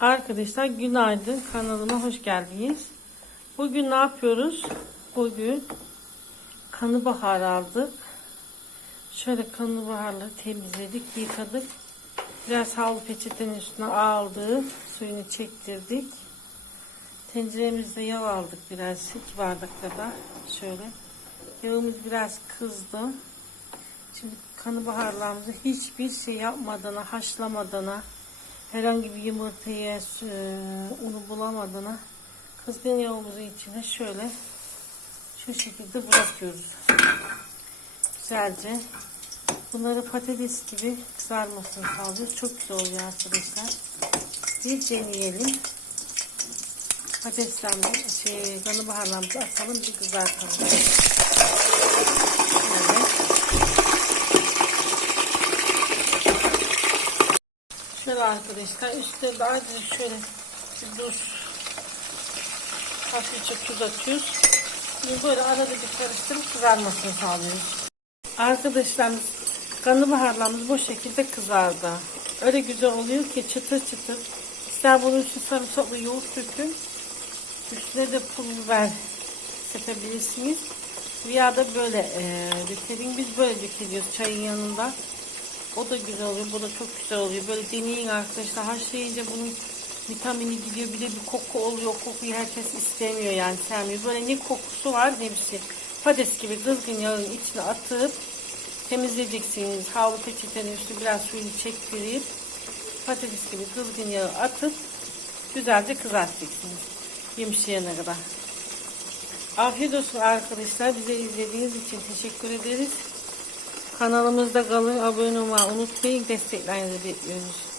Arkadaşlar günaydın kanalıma hoş geldiniz. Bugün ne yapıyoruz? Bugün kanı bahar aldık. Şöyle kanı baharları temizledik, yıkadık. Biraz havlu peçetenin üstüne aldık. Suyunu çektirdik. Tenceremizde yağ aldık biraz. 2 bardak kadar. Şöyle. Yağımız biraz kızdı. Şimdi kanı baharlarımızı hiçbir şey yapmadan, haşlamadan, herhangi bir yumurtaya e, unu bulamadığına kızgın yağımızın içine şöyle şu şekilde bırakıyoruz. Güzelce bunları patates gibi kızarmasını sağlıyoruz. Çok güzel oluyor arkadaşlar. Bir deneyelim. Patateslerimizi, şey, kanı baharlarımızı atalım bir kızartalım. Arkadaşlar üstüne de azıcık şöyle tuz hafifçe tuz atıyoruz. Şimdi böyle arada bir karıştırıp kızarmasını sağlıyoruz. Arkadaşlar kanlı baharlarımız bu şekilde kızardı. Öyle güzel oluyor ki çıtır çıtır. İster bunun üstüne sarımsaklı yoğurt dökün. Üstüne de pul biber sepebilirsiniz. Veya da böyle e, dökelim. Biz böyle döküyoruz çayın yanında. O da güzel oluyor. Bu da çok güzel oluyor. Böyle deneyin arkadaşlar. Haşlayınca bunun vitamini gidiyor. Bir de bir koku oluyor. Kokuyu herkes istemiyor yani sevmiyor. Böyle ne kokusu var ne bir şey. Patates gibi kızgın yağın içine atıp temizleyeceksiniz. Havlu peçetenin üstü biraz suyunu çektirip patates gibi kızgın yağı atıp güzelce kızartacaksınız. Yumuşayana kadar. Afiyet olsun arkadaşlar. Bize izlediğiniz için teşekkür ederiz. Kanalımızda kalın abone olmayı unutmayın. Desteklerinizi bekliyoruz.